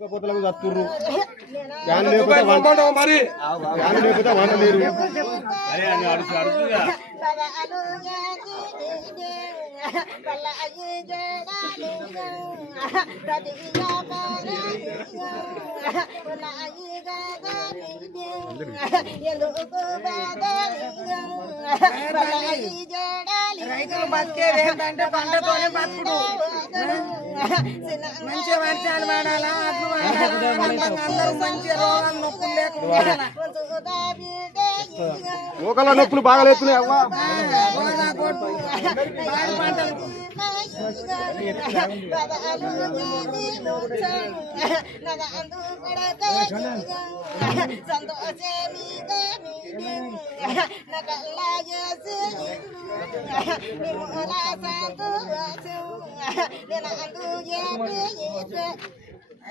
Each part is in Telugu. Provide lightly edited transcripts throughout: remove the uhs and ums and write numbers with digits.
పోతలకు చత్తుర్రు ఫ్యాన్ లేకపోతే మరి ఫ్యాన్ లేకపోతే వంట లేరు. రైతులు బతికేది ఏంటంటే పంటతోనే బతుకుడు. మంచిగా వర్షాలు వాడాలా, అట్లు వాడాలా, అందరూ మంచిగా రోగాలు నొప్పులు లేకుండా లోకల నొప్పులు బాగా లేస్తున్నాయి అవ్వ.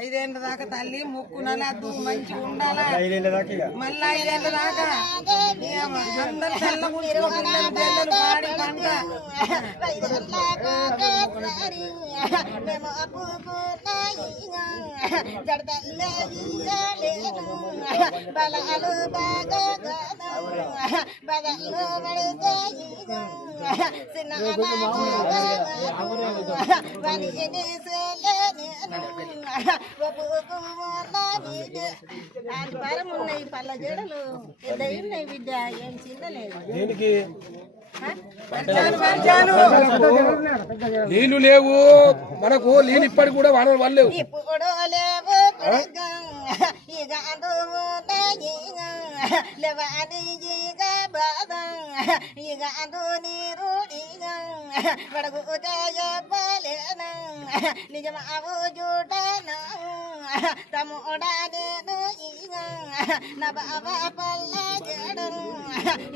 ఐదేళ్ళ దాకా తల్లి మొక్కునలా మంచిగా ఉండాలా, మళ్ళీ 5 ఏళ్ళ దాకా అందరు చల్లగా పిల్లలు పాడి పంట భారం ఉన్నాయి పళ్ళ జడలు ఉన్నాయి బిడ్డ ఏం చిన్నలేదు. నీళ్లు లేవు మనకు, నీళ్ళు ఇప్పటికి కూడా వానలు వల్లేవు. ఇప్పుడు లేవు ఇక లేవని ఇక బాధ ఇక అందు నీరు పడగు చెప్పలేనా నిజమావు చూడనా తమ్ముడా నేను ఇక నా బాబా పల్ల జడను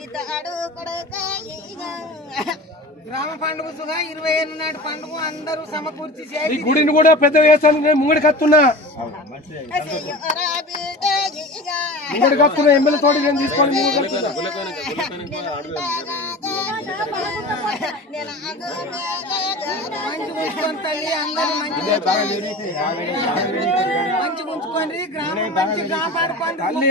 ఇతడు కొడుక ఇక గ్రామ పండుగ సుగా 20 ఏళ్ళ నాటి పండుగ అందరూ సమకూర్చి ఈ గుడిని కూడా పెద్ద వేసాను. నేను ముంగడి కత్తున్నా ముంగడి కత్తున్నా ఎమ్మెల్యే తోటి నేను తీసుకొని ముంగడి మంచి ఉంచుకొని తల్లి అందరూ మంచి ఉంచుకొని గ్రామం మంచి కాపాడుకోండి.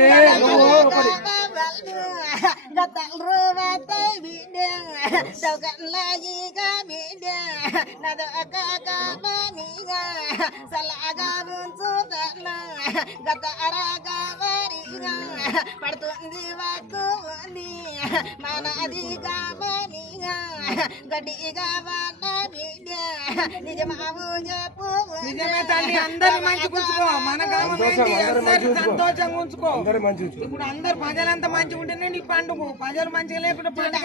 పడుతుంది వాకు మనది కామనిగా గడ్డిగా నిజమావు చెప్పు నిజమే తల్లి అందరూ మంచిగా ఉంచుకో. మన గ్రామం ఏంటి సంతోషంగా ఉంచుకో. ఇప్పుడు అందరు ప్రజలంతా మంచిగా ఉంటేనే నీ పండుగ. ప్రజలు మంచిగా లేకుండా పండుగ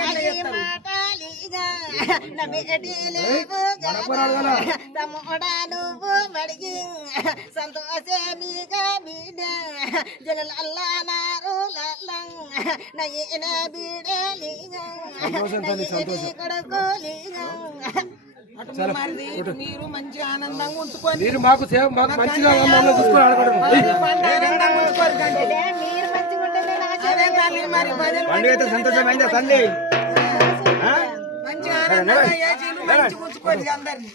తమ్ముడా నువ్వు మడిగి సంతోషమిగా బిడ్డ జనలల్లా నారు నయ్యన బిడలిగా కొడుకోలిగా మీరు మంచి ఆనందంగా ఉంచుకోండి. మీరు మాకు మంచిగా మంచి ఆనందంగా మంచి ఉంచుకోండి అందరినీ.